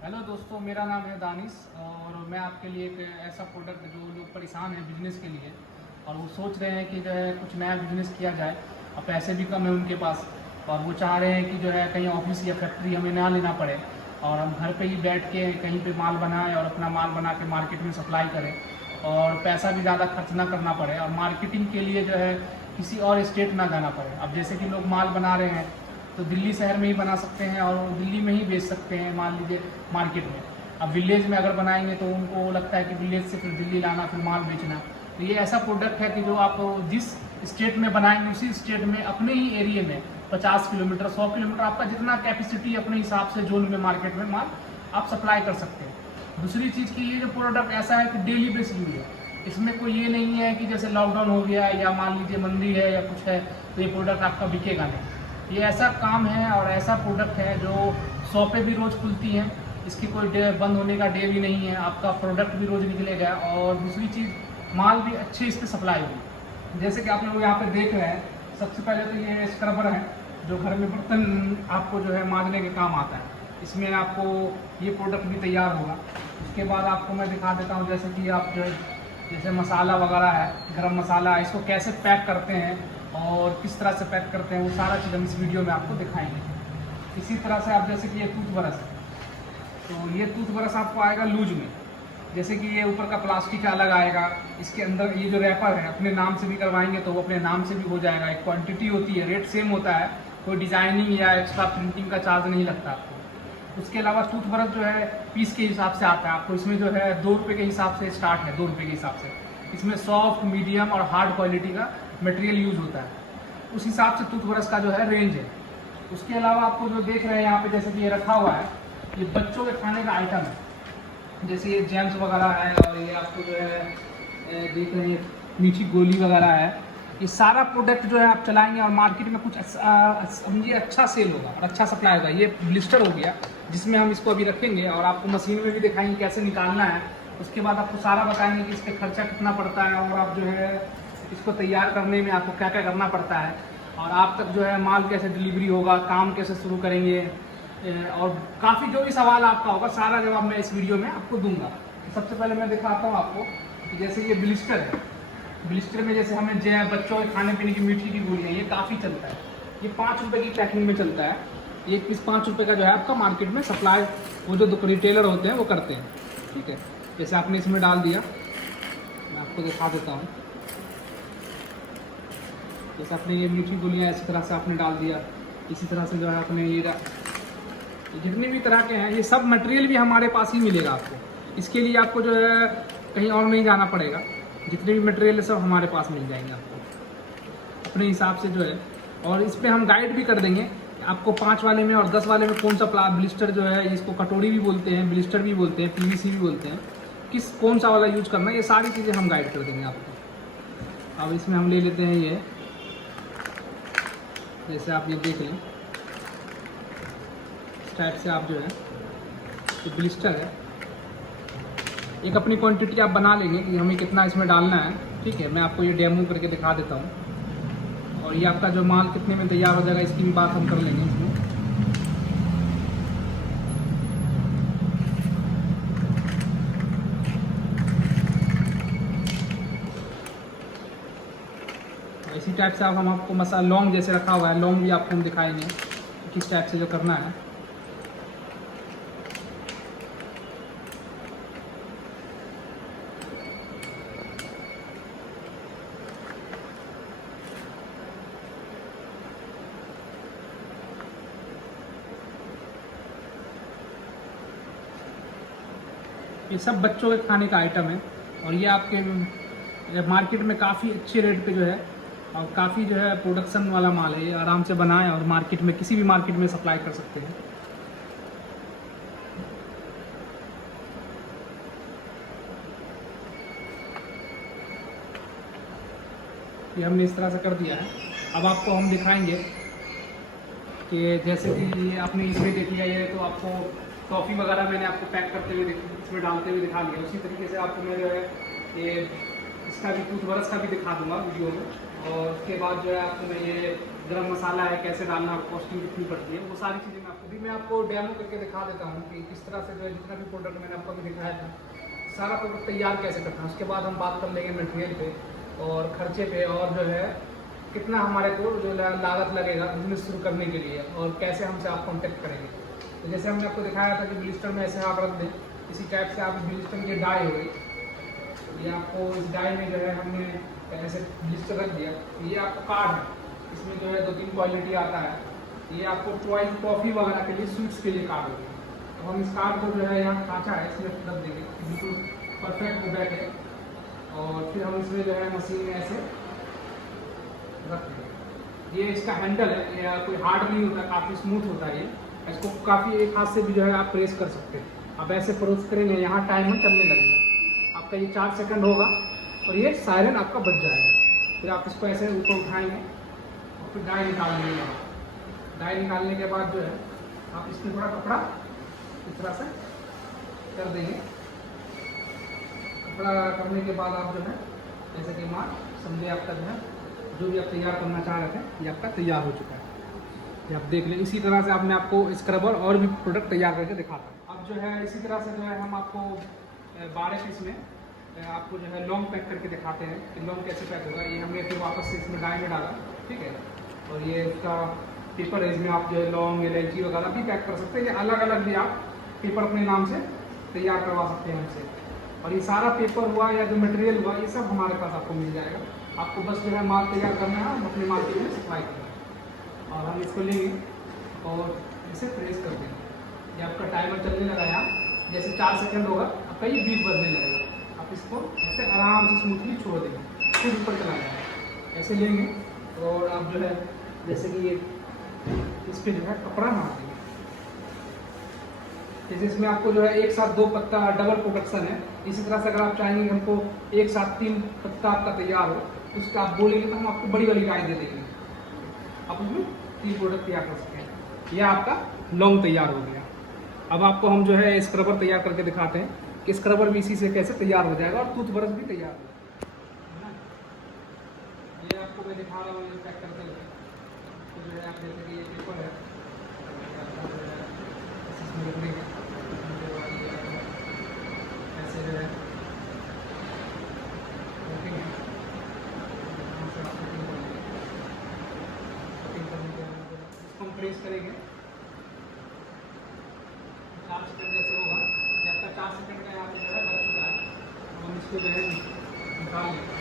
Hello दोस्तों, मेरा नाम है दानिश और मैं आपके लिए एक ऐसा प्रोडक्ट जो लोग परेशान हैं बिजनेस के लिए और वो सोच रहे हैं कि जो है कुछ नया बिजनेस किया जाए और पैसे भी कम है उनके पास और वो चाह रहे हैं कि जो है कहीं ऑफिस या फैक्ट्री हमें ना लेना पड़े और हम घर पे ही बैठ के कहीं पे माल बनाएं और अपना माल बना के मार्केट में सप्लाई करें और पैसा भी ज़्यादा खर्च ना करना पड़े और मार्केटिंग के लिए जो है किसी और स्टेट ना जाना पड़े। अब जैसे कि लोग माल बना रहे हैं तो दिल्ली शहर में ही बना सकते हैं और दिल्ली में ही बेच सकते हैं, मान लीजिए मार्केट में। अब विलेज में अगर बनाएंगे तो उनको लगता है कि विलेज से फिर दिल्ली लाना फिर माल बेचना। तो ये ऐसा प्रोडक्ट है कि जो आप जिस स्टेट में बनाएंगे उसी स्टेट में अपने ही एरिया में 50 किलोमीटर 100 किलोमीटर आपका जितना कैपेसिटी अपने हिसाब से जोन में मार्केट में माल आप सप्लाई कर सकते हैं। दूसरी चीज़ की ये जो प्रोडक्ट ऐसा है कि डेली बेस यूज है, इसमें कोई ये नहीं है कि जैसे लॉकडाउन हो गया या मान लीजिए मंदी है या कुछ है तो ये प्रोडक्ट आपका बिकेगा नहीं। ये ऐसा काम है और ऐसा प्रोडक्ट है जो शॉपें भी रोज़ खुलती हैं, इसकी कोई डे बंद होने का डे भी नहीं है, आपका प्रोडक्ट भी रोज़ निकलेगा और दूसरी चीज़ माल भी अच्छी इस पर सप्लाई होगी। जैसे कि आप लोग यहाँ पे देख रहे हैं, सबसे पहले तो ये स्क्रबर है जो घर में बर्तन आपको जो है मांजने के काम आता है। इसमें आपको ये प्रोडक्ट भी तैयार होगा। उसके बाद आपको मैं दिखा देता हूँ जैसे कि आप जो जैसे मसाला वगैरह है, गरम मसाला, इसको कैसे पैक करते हैं और किस तरह से पैक करते हैं वो सारा चीज़ हम इस वीडियो में आपको दिखाएंगे। इसी तरह से आप जैसे कि ये टूथब्रश है तो ये टूथब्रश आपको आएगा लूज में, जैसे कि ये ऊपर का प्लास्टिक अलग आएगा, इसके अंदर ये जो रैपर है अपने नाम से भी करवाएंगे तो वो अपने नाम से भी हो जाएगा। एक क्वांटिटी होती है, रेट सेम होता है, कोई डिजाइनिंग या एक्स्ट्रा प्रिंटिंग का चार्ज नहीं लगता आपको। उसके अलावा टूथब्रश जो है पीस के हिसाब से आता है आपको, इसमें जो है 2 रुपये के हिसाब से स्टार्ट है, 2 रुपये के हिसाब से। इसमें सॉफ्ट, मीडियम और हार्ड क्वालिटी का मटेरियल यूज होता है, उस हिसाब से टूथब्रश का जो है रेंज है। उसके अलावा आपको जो देख रहे हैं यहाँ पे जैसे कि ये रखा हुआ है, ये बच्चों के खाने का आइटम है, जैसे ये जैम्स वगैरह है और ये आपको जो है देख रहे हैं मीठी गोली वगैरह है। ये सारा प्रोडक्ट जो है आप चलाएंगे और मार्केट में कुछ समझिए अच्छा सेल होगा और अच्छा सप्लाई होगा। ये ब्लिस्टर हो गया जिसमें हम इसको अभी रखेंगे और आपको मशीन में भी दिखाएंगे कैसे निकालना है। उसके बाद आपको सारा बताएंगे कि इसके खर्चा कितना पड़ता है और आप जो है इसको तैयार करने में आपको क्या क्या करना पड़ता है और आप तक जो है माल कैसे डिलीवरी होगा, काम कैसे शुरू करेंगे और काफ़ी जो भी सवाल आपका होगा सारा जवाब मैं इस वीडियो में आपको दूंगा। सबसे पहले मैं दिखाता हूँ आपको कि जैसे ये ब्लिस्टर है, ब्लिस्टर में जैसे हमें जो बच्चों के खाने पीने की मीठी की गोलियाँ ये काफ़ी चलता है, ये 5 रुपये की पैकिंग में चलता है। ये पीस 5 रुपये का जो है आपका मार्केट में सप्लाई वो जो रिटेलर होते हैं वो करते हैं, ठीक है। जैसे आपने इसमें डाल दिया, मैं आपको दिखा देता हूँ, जैसे आपने ये मीठी गोलियाँ इसी तरह से आपने डाल दिया, इसी तरह से जो है आपने ये जितने भी तरह के हैं ये सब मटेरियल भी हमारे पास ही मिलेगा आपको। इसके लिए आपको जो है कहीं और नहीं जाना पड़ेगा, जितने भी मटेरियल है सब हमारे पास मिल जाएंगे आपको अपने हिसाब से जो है। और इस पर हम गाइड भी कर देंगे आपको 5 वाले में और 10 वाले में कौन सा ब्लिस्टर जो है, इसको कटोरी भी बोलते हैं, ब्लिस्टर भी बोलते हैं, पीवीसी भी बोलते हैं, कौन सा वाला यूज करना है, ये सारी चीज़ें हम गाइड कर देंगे आपको। अब इसमें हम ले लेते हैं ये, जैसे आप ये देख लें इस टाइप से आप जो है ये ब्लिस्टर है, एक अपनी क्वांटिटी आप बना लेंगे कि हमें कितना इसमें डालना है, ठीक है। मैं आपको ये डेमो करके दिखा देता हूँ और ये आपका जो माल कितने में तैयार हो जाएगा इसकी भी बात हम कर लेंगे इसमें। इसी टाइप से हम आपको मसाला लौंग जैसे रखा हुआ है, लौंग भी आपको हम दिखाएंगे किस टाइप से जो करना है। ये सब बच्चों के खाने का आइटम है और ये आपके मार्केट में काफ़ी अच्छे रेट पे जो है और काफ़ी जो है प्रोडक्शन वाला माल है, ये आराम से बनाएं और मार्केट में किसी भी मार्केट में सप्लाई कर सकते हैं। ये हमने इस तरह से कर दिया है। अब आपको हम दिखाएंगे कि जैसे कि ये आपने इसमें देख लिया, ये तो आपको टॉफ़ी वगैरह मैंने आपको पैक करते हुए इसमें डालते हुए दिखा दिया। उसी तरीके से आपको मैं जो है ये इसका भी टूथब्रश का भी दिखा दूंगा वीडियो में और उसके बाद जो है आपको मैं ये गरम मसाला है कैसे डालना और कॉस्टिंग कितनी पड़ती है, वो सारी चीज़ें मैं आपको डेमो करके दिखा देता हूँ कि किस तरह से जो है जितना भी प्रोडक्ट मैंने आपको अभी दिखाया था सारा प्रोडक्ट तैयार कैसे करना है। उसके बाद हम बात कर लेंगे मटेरियल पे और खर्चे पे और जो है कितना हमारे को जो लागत लगेगा बिजनेस शुरू करने के लिए और कैसे हमसे आप कॉन्टेक्ट करेंगे। तो जैसे हमने आपको दिखाया था कि ब्लिस्टर में ऐसे आप रख दें, इसी टाइप से आप ब्लिस्टर की डाई हो गई, ये आपको इस डाई में जो है हमने ऐसे ब्लिस्टर रख दिया। ये आपका कार्ड है, इसमें जो है 2-3 क्वालिटी आता है। ये आपको चॉइस कॉफ़ी वगैरह के लिए स्वीट्स के लिए कार्ड होगी। तो हम इस कार्ड को जो है यहाँ खाँचा है इसमें रख देंगे बिल्कुल परफेक्ट हो बैठे और फिर हम इसमें जो है मशीन में ऐसे रख देंगे। ये इसका हैंडल है, ये कोई हार्ड नहीं होता, काफ़ी स्मूथ होता है। ये इसको काफ़ी एक हाथ से भी जो है आप प्रेस कर सकते हैं। आप ऐसे प्रेस करेंगे यहाँ टाइमर चलने लगेगा, आपका ये 4 सेकंड होगा और ये सायरन आपका बज जाएगा। फिर आप इसको ऐसे ऊपर उठाएंगे और फिर डाई निकाल लेंगे। डाई निकालने के बाद जो है आप इसमें थोड़ा कपड़ा इस तरह से कर देंगे। कपड़ा करने के बाद आप जो है जैसे कि मान समझे आपका जो है जो भी आप तैयार करना चाह रहे थे ये आपका तैयार हो चुका है। ये आप देख लें। इसी तरह से आपने आपको स्क्रबर और भी प्रोडक्ट तैयार करके दिखाता। अब जो है इसी तरह से जो है हम आपको 12 पीस में आपको जो है लॉन्ग पैक करके दिखाते हैं कि लॉन्ग कैसे पैक होगा। ये हमने फिर वापस से इसमें डाई में डाला, ठीक है। और ये इसका पेपर है, इसमें आप जो है लौंग इलायची वगैरह भी पैक कर सकते हैं। ये अलग अलग भी आप पेपर अपने नाम से तैयार करवा सकते हैं हमसे। और ये सारा पेपर हुआ या जो मटेरियल हुआ ये सब हमारे पास आपको मिल जाएगा। आपको बस जो है माल तैयार करना है और अपने मार्केट में सप्लाई करना है। और हम इसको लेंगे और इसे प्रेस कर देंगे। ये आपका टाइमर चलने लगा यहाँ, जैसे 4 सेकंड होगा आपका ये बीप बजने लगेगा। आप इसको ऐसे आराम से स्मूथली छोड़ देंगे, फिर ऊपर चला जाएगा। ऐसे लेंगे और आप जो है जैसे कि ये इस पर जो है कपड़ा मार देंगे। जैसे इसमें आपको जो है एक साथ 2 पत्ता डबल प्रोडक्शन है। इसी तरह से अगर आप चाहेंगे हमको एक साथ 3 पत्ता आपका तैयार हो तो उसका आप बोलेंगे तो हम आपको बड़ी वाली गाय दे देंगे, आप उसमें 3 प्रोडक्ट तैयार कर सकते हैं। यह आपका लॉन्ग तैयार हो गया। अब आपको हम जो है स्क्रबर तैयार करके दिखाते हैं कि स्क्रबर भी इसी से कैसे तैयार हो जाएगा और टूथब्रश भी तैयार हो जाएगा। ये आपको मैं दिखा रहा हूँ, ये पैक करके तो जो है आप जैसे कि ये पेपर है इसमें रख देंगे ऐसे जो है रखेंगे। इसको हम प्रेस करेंगे 4 सेकंड जैसे होगा। ये आपका 4 सेकंड का यहाँ पे जो है बच चुका है। हम इसको जो है निकाल लेंगे।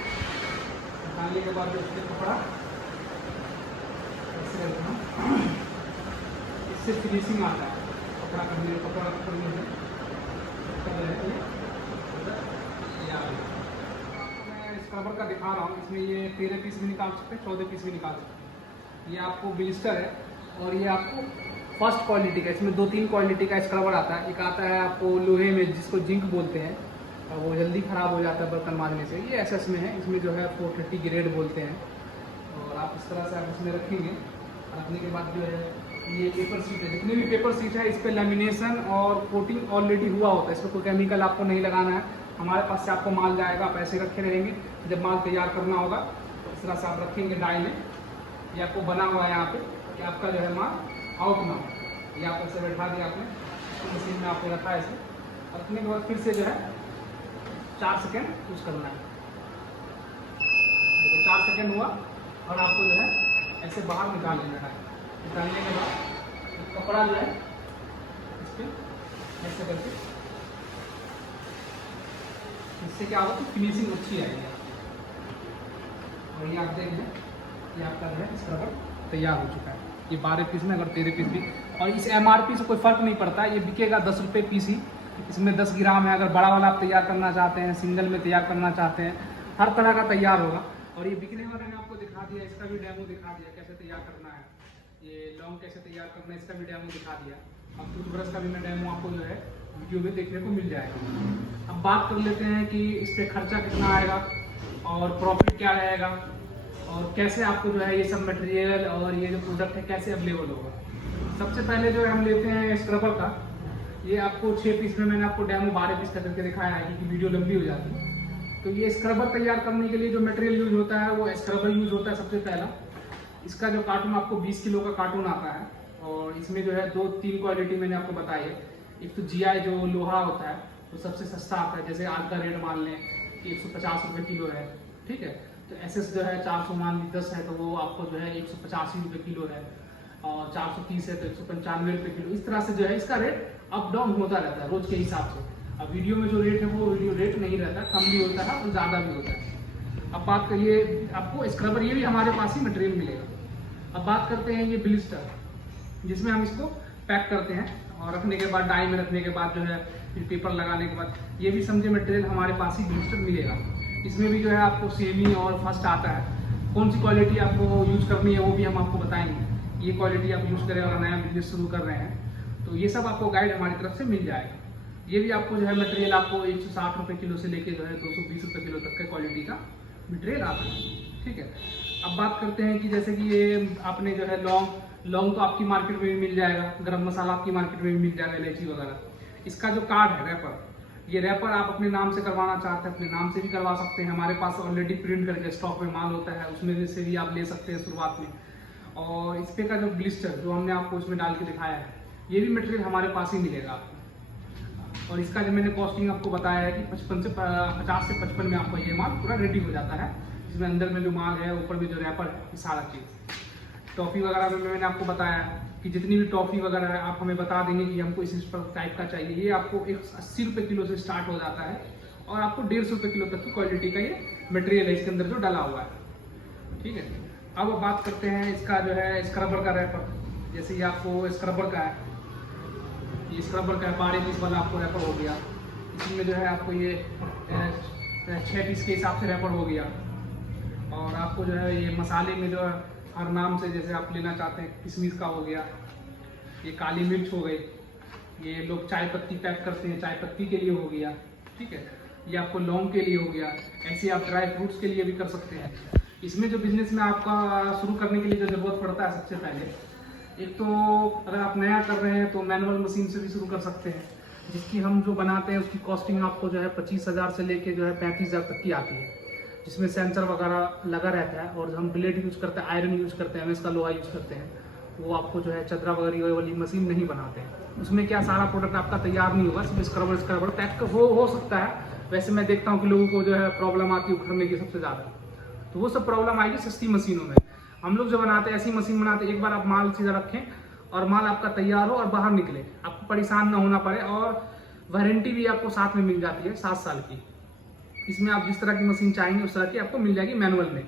निकालने के बाद जो इसके कपड़ा ऐसे रखना, इससे फिनिशिंग आता है कपड़ा करने से मैं स्क्रबर का दिखा रहा हूँ। इसमें ये 13 पीस भी निकाल सकते हैं, 14 पीस भी निकाल सकते हैं। ये आपको ब्लिस्टर है और ये आपको फर्स्ट क्वालिटी का, इसमें 2-3 क्वालिटी का स्क्रबर आता है। एक आता है आपको लोहे में जिसको जिंक बोलते हैं और वो जल्दी ख़राब हो जाता है बर्तन मारने से। ये एसएस में है, इसमें जो है 430 ग्रेड बोलते हैं। और आप इस तरह से आप इसमें रखेंगे। रखने के बाद जो है ये पेपर सीट है, जितने भी पेपर सीट है इस पर लेमिनेशन और कोटिंग ऑलरेडी हुआ होता है। इसमें कोई केमिकल आपको नहीं लगाना है, हमारे पास से आपको माल जाएगा, आप ऐसे रखे रहेंगे। जब माल तैयार करना होगा तो इस तरह से आप रखेंगे डाई में। ये आपको बना हुआ है यहाँ पे कि आपका जो है माल आउट ना हो। ये आप ऐसे बैठा दिया आपने, मशीन में आपने रखा है इसे। रखने के बाद फिर से जो है 4 सेकेंड यूज़ करना है। देखो 4 सेकेंड हुआ और आपको जो है ऐसे बाहर निकाल लेना है। निकालने के बाद कपड़ा जो है इस पर ऐसे करके, इससे क्या होगा कि फिनिशिंग अच्छी आएगी। और ये आप देख लें ये आपका जो है स्क्रबर तैयार हो चुका है। ये 12 पीस में अगर 13 पीस भी, और इस MRP से कोई फ़र्क नहीं पड़ता है। ये बिकेगा 10 रुपये पीस ही। इसमें 10 ग्राम है। अगर बड़ा वाला आप तैयार करना चाहते हैं, सिंगल में तैयार करना चाहते हैं, हर तरह का तैयार होगा। और ये बिकने वाला मैंने आपको दिखा दिया, इसका भी डेमो दिखा दिया कैसे तैयार करना है। ये लॉन्ग कैसे तैयार करना है इसका भी डेमो दिखा दिया। अब टूथब्रश का भी मैं डेमो आपको जो है वीडियो में देखने को मिल जाएगा। अब बात कर लेते हैं कि इस पर खर्चा कितना आएगा और प्रॉफिट क्या रहेगा और कैसे आपको जो है ये सब मटेरियल और ये जो प्रोडक्ट है कैसे अवेलेबल होगा। सबसे पहले जो है हम लेते हैं स्क्रबर का। ये आपको 6 पीस में मैंने आपको डेमो 12 पीस का करके दिखाया है क्योंकि वीडियो लंबी हो जाती है। तो ये स्क्रबर तैयार करने के लिए जो मटेरियल यूज होता है वो स्क्रबर यूज होता है सबसे पहला। इसका जो कार्टून आपको 20 किलो का कार्टून आता है, और इसमें जो है 2-3 क्वालिटी मैंने आपको बताई है। एक तो GI जो लोहा होता है वो सबसे सस्ता आता है, जैसे आज का रेट मान लें कि 150 रुपये किलो है, ठीक है। तो SS जो है 400 मान ली 10 है तो वो आपको जो है 185 रुपये किलो है, और 430 है तो 195 रुपये किलो। इस तरह से जो है इसका रेट अप डाउन होता रहता है रोज के हिसाब से। अब वीडियो में जो रेट है वो वीडियो रेट नहीं रहता, कम भी होता है और ज़्यादा भी होता है। अब बात करिए आपको स्क्रबर, ये भी हमारे पास ही मटेरियल मिलेगा। अब बात करते हैं ये ब्लिस्टर, जिसमें हम इसको पैक करते हैं और रखने के बाद डाई में रखने के बाद जो है पेपर लगाने के बाद ये भी समझे मटेरियल हमारे पास ही ब्लिस्टर मिलेगा। इसमें भी जो है आपको सेमी और फर्स्ट आता है। कौन सी क्वालिटी आपको यूज करनी है वो भी हम आपको बताएंगे। ये क्वालिटी आप यूज़ करें अगर नया बिजनेस शुरू कर रहे हैं तो ये सब आपको गाइड हमारी तरफ से मिल जाएगा। ये भी आपको जो है मटेरियल आपको 160 रुपये किलो से लेके जो है 220 रुपये किलो तक के क्वालिटी का मटेरियल आता है, ठीक है। अब बात करते हैं कि जैसे कि ये आपने जो है लौंग तो आपकी मार्केट में भी मिल जाएगा, गरम मसाला आपकी मार्केट में भी मिल जाएगा, इलायची वगैरह। इसका जो कार्ड है रैपर, ये रैपर आप अपने नाम से करवाना चाहते हैं अपने नाम से भी करवा सकते हैं। हमारे पास ऑलरेडी प्रिंट करके स्टॉक में माल होता है, उसमें से भी आप ले सकते हैं शुरुआत में। और इस पे का जो ब्लिस्टर जो हमने आपको इसमें डाल के दिखाया है, ये भी मटेरियल हमारे पास ही मिलेगा। और इसका जो मैंने कॉस्टिंग आपको बताया है कि 50 से 55 में आपको ये माल पूरा रेडी हो जाता है। इसमें अंदर में जो माल है, ऊपर में जो रैपर है, ये सारा चीज़। टॉफ़ी वगैरह में मैंने आपको बताया कि जितनी भी टॉफ़ी वगैरह है आप हमें बता देंगे कि हमको इस टाइप का चाहिए। ये आपको 80 रुपये किलो से स्टार्ट हो जाता है और आपको 150 रुपये किलो तक की क्वालिटी का ये मटेरियल है इसके अंदर जो डाला हुआ है, ठीक है। अब बात करते हैं इसका जो है स्क्रबर का रैपर। जैसे ये आपको स्क्रबर का है, ये स्क्रबर का 12 पीस वाला आपको रैपर हो गया। इसमें जो है आपको ये 6 पीस के हिसाब से रैपर हो गया। और आपको जो है ये मसाले में जो है हर नाम से जैसे आप लेना चाहते हैं, किशमिश का हो गया, ये काली मिर्च हो गई, ये लोग चाय पत्ती पैक करते हैं, चाय पत्ती के लिए हो गया, ठीक है। ये आपको लौंग के लिए हो गया। ऐसे आप ड्राई फ्रूट्स के लिए भी कर सकते हैं। इसमें जो बिजनेस में आपका शुरू करने के लिए जो ज़रूरत पड़ता है, सबसे पहले एक तो अगर आप नया कर रहे हैं तो मैनुअल मशीन से भी शुरू कर सकते हैं, जिसकी हम जो बनाते हैं उसकी कॉस्टिंग आपको जो है 25,000 से लेके जो है 35,000 तक की आती है, जिसमें सेंसर वगैरह लगा रहता है। और हम ब्लेड यूज़ करते हैं, आयरन यूज़ करते हैं, MS का लोहा यूज़ करते हैं। वो आपको जो है चदरा वगैरह वाली मशीन नहीं बनाते हैं। उसमें क्या सारा प्रोडक्ट आपका तैयार नहीं होगा, सिर्फ स्क्रबर पैक हो सकता है। वैसे मैं देखता हूँ कि लोगों को जो है प्रॉब्लम आती है उखड़ने की सबसे ज़्यादा, तो वो सब प्रॉब्लम आएगी सस्ती मशीनों में। हम लोग जो बनाते हैं ऐसी मशीन बनाते हैं, एक बार आप माल सीधा रखें और माल आपका तैयार हो और बाहर निकले, आपको परेशान ना होना पड़े। और वारंटी भी आपको साथ में मिल जाती है 7 साल की। इसमें आप जिस तरह की मशीन चाहेंगे उस तरह की आपको मिल जाएगी मैनुअल में।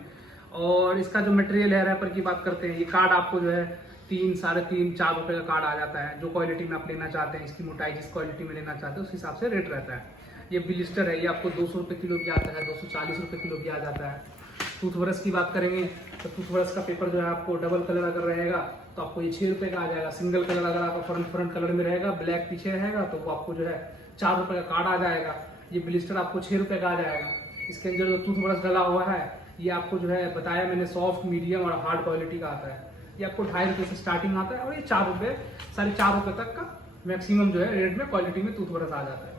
और इसका जो मटेरियल है, रैपर की बात करते हैं, ये कार्ड आपको जो है 3, 3.5, 4 रुपये का कार्ड आ जाता है। जो क्वालिटी में आप लेना चाहते हैं, इसकी मोटाई जिस क्वालिटी में लेना चाहते हैं उस हिसाब से रेट रहता है। ये ब्लिस्टर है, ये आपको 200 रुपये किलो भी आता है, 240 रुपये किलो भी आ जाता है। टूथब्रश की बात करेंगे तो टूथब्रश का पेपर जो है आपको डबल कलर अगर रहेगा तो आपको ये 6 रुपये का आ जाएगा। सिंगल कलर अगर आपका फ्रंट कलर में रहेगा, ब्लैक पीछे रहेगा, तो वो आपको जो है 4 रुपये का कार्ड आ जाएगा। ये ब्लिस्टर आपको 6 रुपये का आ जाएगा। इसके अंदर जो टूथब्रश डला हुआ है ये आपको जो है बताया मैंने सॉफ्ट, मीडियम और हार्ड क्वालिटी का आता है। ये आपको 2.5 रुपये से स्टार्टिंग आता है और ये 4 रुपये, 4.5 रुपये तक का मैक्सिमम जो है रेट में क्वालिटी में टूथब्रश आ जाता है।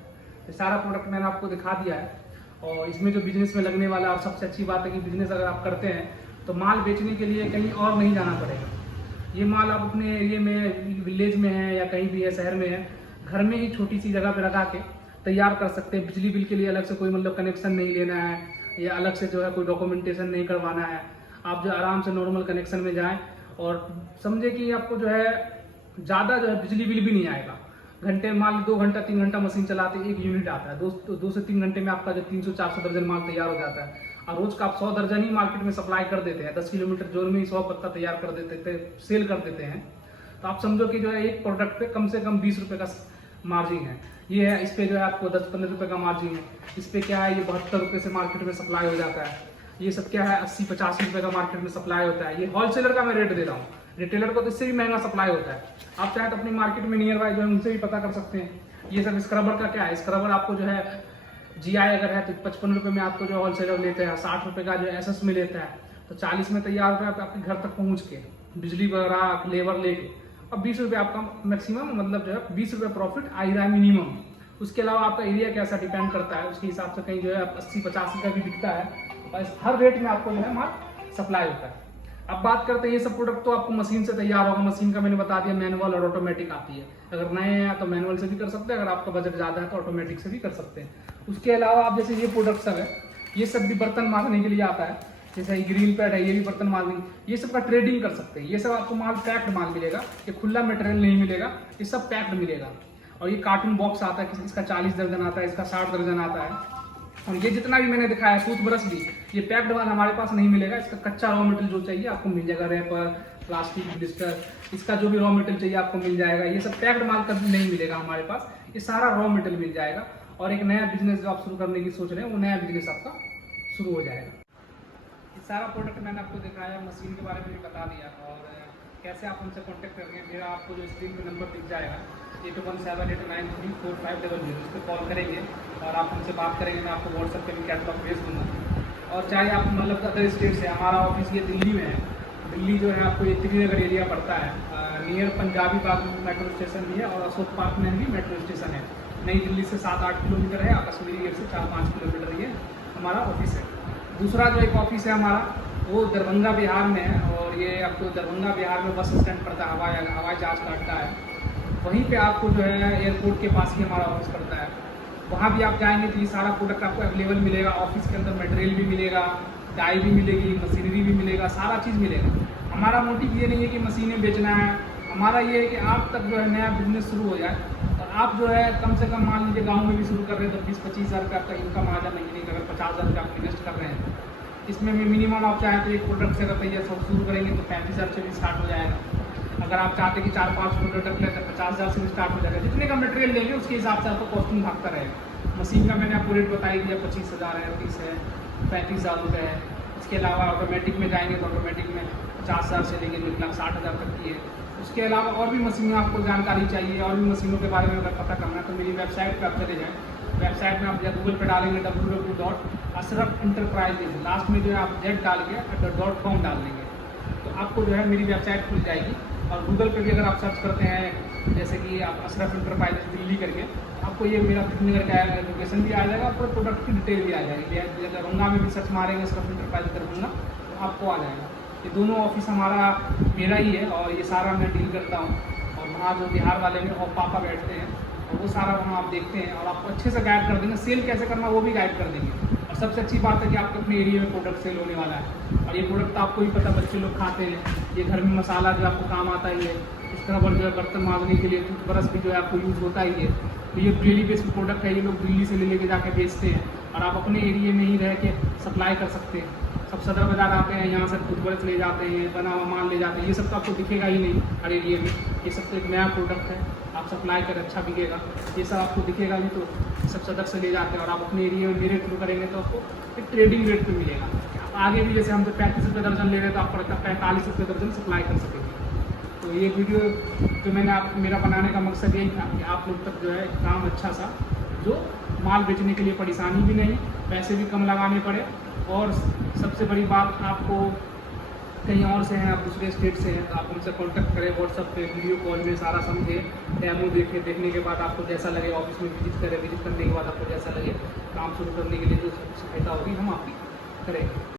ये सारा प्रोडक्ट मैंने आपको दिखा दिया है। और इसमें जो बिजनेस में लगने वाला और सबसे अच्छी बात है कि बिजनेस अगर आप करते हैं तो माल बेचने के लिए कहीं और नहीं जाना पड़ेगा। ये माल आप अपने एरिया में, विलेज में है या कहीं भी है, शहर में है, घर में ही छोटी सी जगह पे लगा के तैयार कर सकते हैं। बिजली बिल के लिए अलग से कोई मतलब कनेक्शन नहीं लेना है या अलग से जो है कोई डॉक्यूमेंटेशन नहीं करवाना है। आप जो आराम से नॉर्मल कनेक्शन में जाएँ और समझे कि आपको जो है ज़्यादा जो है बिजली बिल भी नहीं आएगा। घंटे मान ली 2 घंटा 3 घंटा मशीन चलाते 1 यूनिट आता है, 2 से 3 घंटे में आपका जो 300-400 दर्जन माल तैयार हो जाता है। और रोज का आप 100 दर्जन ही मार्केट में सप्लाई कर देते हैं, 10 किलोमीटर जोन में ही 100 पत्ता तैयार कर देते थे, सेल कर देते हैं। तो आप समझो कि जो है एक प्रोडक्ट पे कम से कम 20 रुपये का मार्जिन है। ये है, इस पे जो है आपको 10-15 रुपये का मार्जिन है। इस पे क्या है, ये 72 रुपये से मार्केट में सप्लाई हो जाता है। ये सब क्या है 80-85 रुपये का मार्केट में सप्लाई होता है। ये होलसेलर का मैं रेट दे रहा हूँ, रिटेलर को तो इससे भी महंगा सप्लाई होता है। आप चाहे तो अपनी मार्केट में नियर बाय जो है उनसे भी पता कर सकते हैं। ये सब स्क्रबर का क्या है, स्क्रबर आपको जो है GI अगर है तो 55 रुपये में आपको जो होलसेलर लेते हैं, 60 रुपये का जो SS में लेता है, तो 40 में तैयार होता है आपके घर तक पहुँच के, बिजली वगैरह लेबर लेके। अब 20 रुपये आपका मैक्सिमम मतलब जो है 20 रुपये प्रॉफिट आ ही रहा है मिनिमम। उसके अलावा आपका एरिया कैसा डिपेंड करता है, उसके हिसाब से कहीं जो है 80-50 रुपये भी बिकता है और हर रेट में आपको जो है माल सप्लाई होता है। अब बात करते हैं ये सब प्रोडक्ट तो आपको मशीन से तैयार होगा। मशीन का मैंने बता दिया मैनुअल और ऑटोमेटिक आती है। अगर नए हैं तो मैनुअल से भी कर सकते हैं, अगर आपका बजट ज़्यादा है तो ऑटोमेटिक से भी कर सकते हैं। उसके अलावा आप जैसे ये प्रोडक्ट सब है, ये सब भी बर्तन मारने के लिए आता है। जैसे ये ग्रिल पैड है, ये भी बर्तन मारने, ये सब का ट्रेडिंग कर सकते हैं। ये सब आपको माल पैक्ड माल मिलेगा, ये खुला मटेरियल नहीं मिलेगा, ये सब पैक्ड मिलेगा। और ये कार्टून बॉक्स आता है, इसका 40 दर्जन आता है, इसका 60 दर्जन आता है। और ये जितना भी मैंने दिखाया टूथब्रश भी, ये पैक्ड माल हमारे पास नहीं मिलेगा। इसका कच्चा रॉ मटेरियल जो चाहिए आपको मिल जाएगा, रैपर, प्लास्टिक, ब्लिस्टर, इसका जो भी रॉ मटेरियल चाहिए आपको मिल जाएगा। ये सब पैक्ड माल कभी नहीं मिलेगा हमारे पास, ये सारा रॉ मटेरियल मिल जाएगा। और एक नया बिजनेस जो आप शुरू करने की सोच रहे हैं, वो नया बिजनेस आपका शुरू हो जाएगा। ये सारा प्रोडक्ट मैंने आपको दिखाया, मशीन के बारे में भी बता दिया, और कैसे आप हमसे कांटेक्ट करेंगे। मेरा आपको जो स्क्रीन पे नंबर दिख जाएगा 8178934500, इस पर कॉल करेंगे और आप हमसे बात करेंगे। मैं आपको व्हाट्सएप पे भी कैटलॉग भेज दूँगा। और चाहे आप मतलब अदर स्टेट से, हमारा ऑफिस ये दिल्ली में है। दिल्ली जो है आपको ये त्रिनगर एरिया पड़ता है, नियर पंजाबी बाग मेट्रो स्टेशन भी है और अशोक पार्क में भी मेट्रो स्टेशन है। नई दिल्ली से 7-8 किलोमीटर है, कश्मीरी गेट से 4-5 किलोमीटर ये हमारा ऑफिस है। दूसरा जो एक ऑफिस है हमारा, वो दरभंगा बिहार में है। और ये आपको दरभंगा बिहार में बस स्टैंड पड़ता है, हवाई जहाज का अड्डा है। वहीं पे आपको जो है एयरपोर्ट के पास ही हमारा ऑफिस पड़ता है। वहाँ भी आप जाएंगे तो ये सारा प्रोडक्ट आपको अवेलेबल मिलेगा। ऑफिस के अंदर मटेरियल भी मिलेगा, डाई भी मिलेगी, मशीनरी भी मिलेगा, सारा चीज़ मिलेगा। हमारा मोटिव ये नहीं है कि मशीनें बेचना है, हमारा ये है कि आप तक जो है नया बिजनेस शुरू हो जाए। और आप जो है कम से कम मान लीजिए गाँव में भी शुरू कर रहे हैं तो 20-25 हज़ार रुपये आपका इनकम आ जाए महीने का। अगर 50 हज़ार रुपये आप इन्वेस्ट कर रहे हैं, इसमें मिनिमम आप चाहें तो एक प्रोडक्ट से अगर तैयार शुरू करेंगे तो 35 हज़ार से भी स्टार्ट हो जाएगा। अगर आप चाहते हैं कि 4-5 प्रोडक्ट लें तो 50 हज़ार से भी स्टार्ट हो जाएगा। जितने का मटेरियल लेंगे उसके हिसाब से आपको कॉस्टिंग भागता रहेगा। मशीन का मैंने आपको रेट बता ही दिया, 25 हज़ार है, 30 है, 35 हज़ार रुपये है। इसके अलावा ऑटोमेटिक में जाएंगे तो ऑटोमेटिक में 50 हज़ार से लेंगे 1,60,000 तक की है। उसके अलावा और भी मशीनों आपको जानकारी चाहिए, और भी मशीनों के बारे में अगर पता करना है तो मेरी वेबसाइट पर आप चले जाएँ। वेबसाइट में आप गूगल पर डालेंगे www.ashraf enterprises, लास्ट में जो है आप Z डाल के .com डाल देंगे तो आपको जो है मेरी वेबसाइट खुल जाएगी। और गूगल पे भी अगर आप सर्च करते हैं जैसे कि आप अशरफ एंटरप्राइजेज दिल्ली करके, आपको ये मेरा त्रिनगर का लोकेशन भी आ जाएगा, और पूरे प्रोडक्ट की डिटेल भी आ जाएगी। दरभंगा में भी सर्च मारेंगे अशरफ एंटरप्राइजेज दरभंगा तो आपको आ जाएगा। ये दोनों ऑफिस हमारा मेरा ही है और ये सारा मैं डील करता हूँ। और वहाँ जो बिहार वाले में और पापा बैठते हैं और वो सारा वहाँ आप देखते हैं और आपको अच्छे से गाइड कर देंगे। सेल कैसे करना वो भी गाइड कर देंगे। और सबसे अच्छी बात है कि आपके अपने एरिया में प्रोडक्ट सेल होने वाला है। और ये प्रोडक्ट आपको ही पता, बच्चे लोग खाते हैं, ये घर में मसाला जो आपको काम आता ही है। इस तरह पर जो है बर्तन मांजने के लिए टूथब्रश भी जो है आपको यूज़ होता ही है। तो ये डेली बेस्ड प्रोडक्ट है, ये लोग दिल्ली से ले जाके बेचते हैं और आप अपने एरिया में ही रह के सप्लाई कर सकते हैं। सब सदर बाजार आते हैं, यहाँ से टूथब्रश ले जाते हैं, बना हुआ माल ले जाते हैं। ये सब तो आपको दिखेगा ही नहीं हर एरिया में। ये सब तो एक नया प्रोडक्ट है, आप सप्लाई करें अच्छा बिकेगा। ये सब आपको दिखेगा नहीं तो सब सदर से ले जाते हैं और आप अपने एरिया में मेरे थ्रू करेंगे तो आपको एक ट्रेडिंग रेट पे मिलेगा। आगे भी जैसे हम तो 35 रुपये दर्जन ले रहे हैं तो आप 45 रुपये दर्जन सप्लाई कर सकेंगे। तो ये वीडियो जो मैंने मेरा बनाने का मकसद यही था कि आप लोग तक जो है काम अच्छा सा, जो माल बेचने के लिए परेशानी भी नहीं, पैसे भी कम लगाने पड़े, और सबसे बड़ी बात आपको कहीं और से हैं, आप दूसरे स्टेट से हैं तो आप उनसे कांटेक्ट करें व्हाट्सएप पे, वीडियो कॉल में सारा समझें, डेमो देखें, देखने के बाद आपको जैसा लगे ऑफिस में विजिट करें, विजिट करने के बाद आपको जैसा लगे काम शुरू करने के लिए जो सहायता होगी हम आपकी करेंगे।